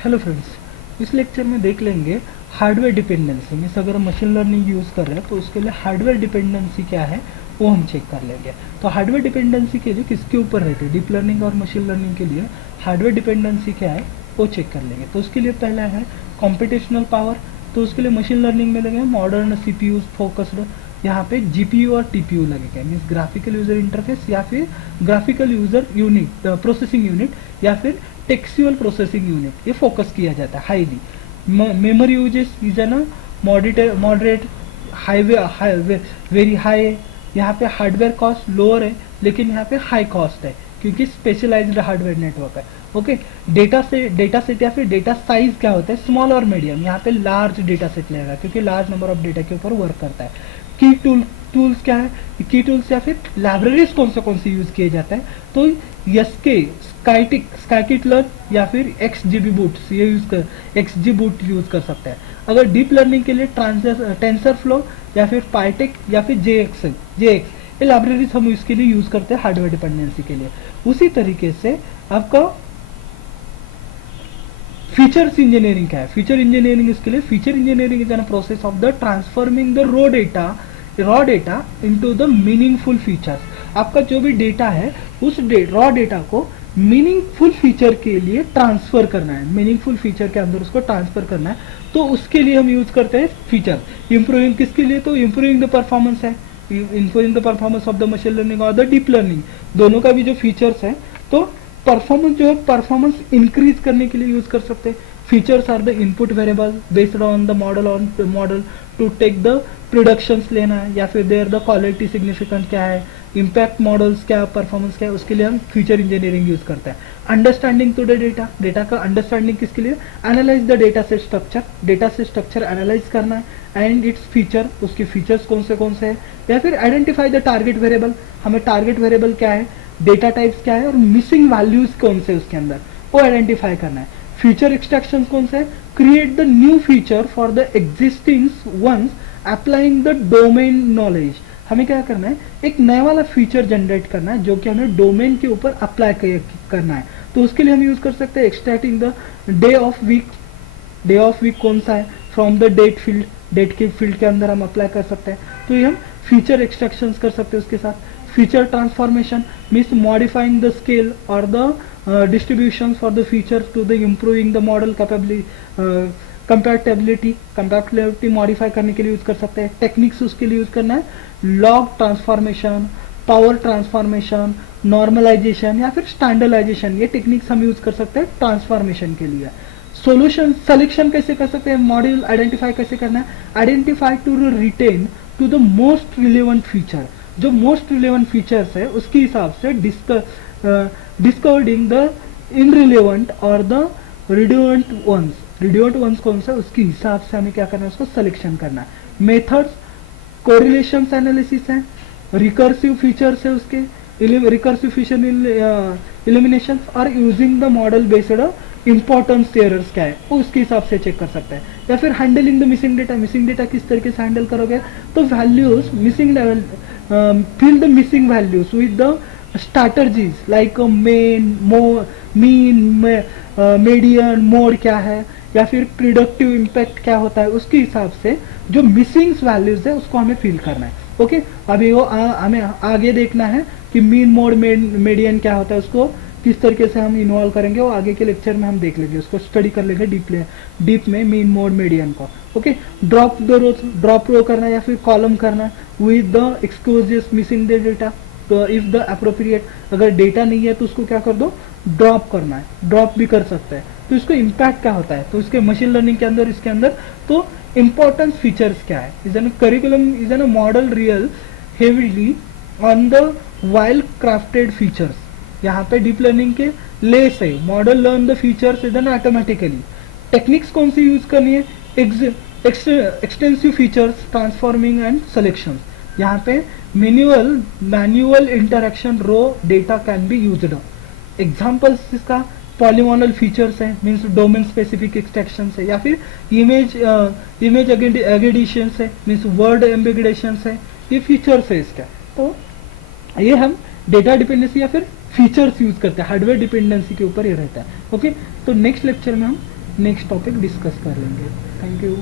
Hello friends, इस lecture में देख लेंगे हार्डवेयर डिपेंडेंसी। मीन्स अगर हम मशीन लर्निंग यूज़ कर रहे हैं तो उसके लिए हार्डवेयर डिपेंडेंसी क्या है वो हम चेक कर लेंगे। तो हार्डवेयर डिपेंडेंसी के लिए किसके ऊपर रहती है, डीप लर्निंग और मशीन लर्निंग के लिए हार्डवेयर डिपेंडेंसी क्या है वो चेक कर लेंगे। तो उसके लिए पहला है कॉम्पिटिशनल पावर। तो उसके लिए मशीन लर्निंग में लगेंगे मॉडर्न सीपीयू फोकस्ड, यहाँ पे जीपीयू और टीपीयू लगेगा। मीन्स ग्राफिकल यूजर इंटरफेस या फिर graphical user unit processing unit या फिर टेक्सुअल प्रोसेसिंग यूनिट, ये फोकस किया जाता है हाईली। मेमोरी यूजेस इज ना मॉडरेट, वेरी हाई है। यहाँ पे हार्डवेयर कॉस्ट लोअर है, लेकिन यहाँ पे हाई कॉस्ट है क्योंकि स्पेशलाइज्ड हार्डवेयर नेटवर्क है। ओके, डेटा सेट या फिर डेटा साइज क्या होता है, स्मॉल और मीडियम। यहाँ पे लार्ज डेटा सेट लेगा क्योंकि लार्ज नंबर ऑफ डेटा के ऊपर वर्क करता है। की टूल्स क्या है, की टूल्स या फिर लाइब्रेरीज कौन से यूज किए जाते हैं, तो एसके स्काइकिटलर या फिर एक्सजीबी बूट ये एक्सजी बूट यूज कर सकते हैं। अगर डीप लर्निंग के लिए टेंसर फ्लो या फिर पाइटेक या फिर जेएक्स ये लाइब्रेरीज हम इसके लिए यूज करते हैं हार्डवेयर डिपेंडेंसी के लिए। उसी तरीके से आपका फीचर्स इंजीनियरिंग क्या है, फीचर इंजीनियरिंग इसके लिए feature engineering is an process of the transforming the raw data into the meaningful features. आपका जो भी डेटा है उस रॉ डेटा को मीनिंगफुल फीचर के लिए ट्रांसफर करना है, मीनिंगफुल फीचर के अंदर उसको ट्रांसफर करना है। तो उसके लिए हम यूज करते हैं फीचर। इंप्रूविंग किसके लिए, तो इंप्रूविंग द परफॉर्मेंस है, improving the performance of the machine learning और द डीप लर्निंग, दोनों का भी जो फीचर्स है तो परफॉर्मेंस जो है परफॉर्मेंस इंक्रीज करने के लिए यूज कर सकते हैं। Features are the input variable based on the model to take the productions लेना है, या फिर देयर द क्वालिटी सिग्निफिकेंट क्या है, इम्पैक्ट मॉडल्स क्या, परफॉर्मेंस क्या है, उसके लिए हम फीचर इंजीनियरिंग यूज करते हैं। अंडरस्टैंडिंग टू द डेटा का अंडरस्टैंडिंग किसके लिए, analyse the data set structure analyse करना है एंड इट्स फीचर, उसके फीचर्स कौन से हैं, या फिर आइडेंटिफाई द टारगेट वेरिएबल, हमें टारगेट वेरिएबल क्या है, डेटा टाइप्स क्या है और मिसिंग वैल्यूज कौन से उसके अंदर वो आइडेंटिफाई करना है। फीचर एक्सट्रैक्शन कौन से, create the new feature for the existing ones applying the domain knowledge, हमें क्या करना है, एक नया वाला फीचर जनरेट करना है जो कि हमें डोमेन के ऊपर अप्लाई करना है। तो उसके लिए हम यूज कर सकते हैं extracting the day of week कौन सा है फ्रॉम द डेट के फील्ड के अंदर हम अप्लाई कर सकते हैं। तो ये हम फीचर एक्सट्रैक्शन कर सकते हैं उसके साथ। Feature transformation means modifying the scale और the distribution for the feature to the improving the model compatibility modify करने के लिए यूज कर सकते हैं। टेक्निक्स उसके लिए यूज करना है, log transformation, power transformation, normalisation या फिर स्टैंडर्डाइजेशन, ये टेक्निक्स हम यूज कर सकते हैं ट्रांसफॉर्मेशन के लिए। सोल्यूशन सिलेक्शन कैसे कर सकते हैं, मॉड्यूल आइडेंटिफाई कैसे करना है, identify to retain to the most relevant feature, जो मोस्ट रिलेवेंट फीचर्स है उसके हिसाब से डिस्कवर्डिंग द इनरिलेवेंट और द रिड्यूएंट वंस कौन सा, उसके हिसाब से हमें क्या करना है, उसको सिलेक्शन करना है। मेथड्स कोरिलेशन एनालिसिस है, रिकर्सिव फीचर्स है उसके, रिकर्सिव फीचर इलिमिनेशन और using the model based importance errors क्या है वो उसके हिसाब से चेक कर सकते हैं। या फिर हैंडलिंग द मिसिंग डेटा किस तरीके से हैंडल करोगे, तो values missing fill the missing values with the strategies like mean, median, mode क्या है, या फिर प्रोडक्टिव इम्पैक्ट क्या होता है, उसके हिसाब से जो मिसिंग वैल्यूज है उसको हमें फिल करना है। ओके, अभी वो हमें आगे देखना है कि मीन, मोड, मीडियन क्या होता है, उसको किस तरीके से हम इन्वॉल्व करेंगे वो आगे के लेक्चर में हम देख लेंगे, उसको स्टडी कर लेंगे डीप में मीन, मोड, मीडियन को। ओके, ड्रॉप रो करना या फिर कॉलम करना with the exclusive missing the data, तो इफ द अप्रोप्रिएट, अगर डेटा नहीं है तो उसको क्या कर दो, ड्रॉप करना है, ड्रॉप भी कर सकते हैं। तो इसको इम्पैक्ट क्या होता है, तो इसके मशीन लर्निंग के अंदर इसके अंदर तो इंपॉर्टेंस फीचर्स क्या है, is an curriculum is an model real heavily on the well crafted features, यहाँ पे डीप लर्निंग के लेस है, model learn the features is an automatically. Techniques कौन सी यूज करनी है, extensive features transforming and selection, यहाँ पे manual interaction raw data can be used. Examples इसका पॉलीमॉनल फीचर्स है, मीन्स डोमेन स्पेसिफिक एक्सट्रैक्शन है, या फिर इमेज एग्रीगेशन है, मीन्स वर्ड एम्बिगुएशन है, ये फीचर्स है इसका। तो ये हम डेटा डिपेंडेंसी या फिर फीचर्स यूज करते हैं, हार्डवेयर डिपेंडेंसी के ऊपर ये रहता है। ओके, तो नेक्स्ट लेक्चर में हम नेक्स्ट टॉपिक डिस्कस कर लेंगे। Thank you.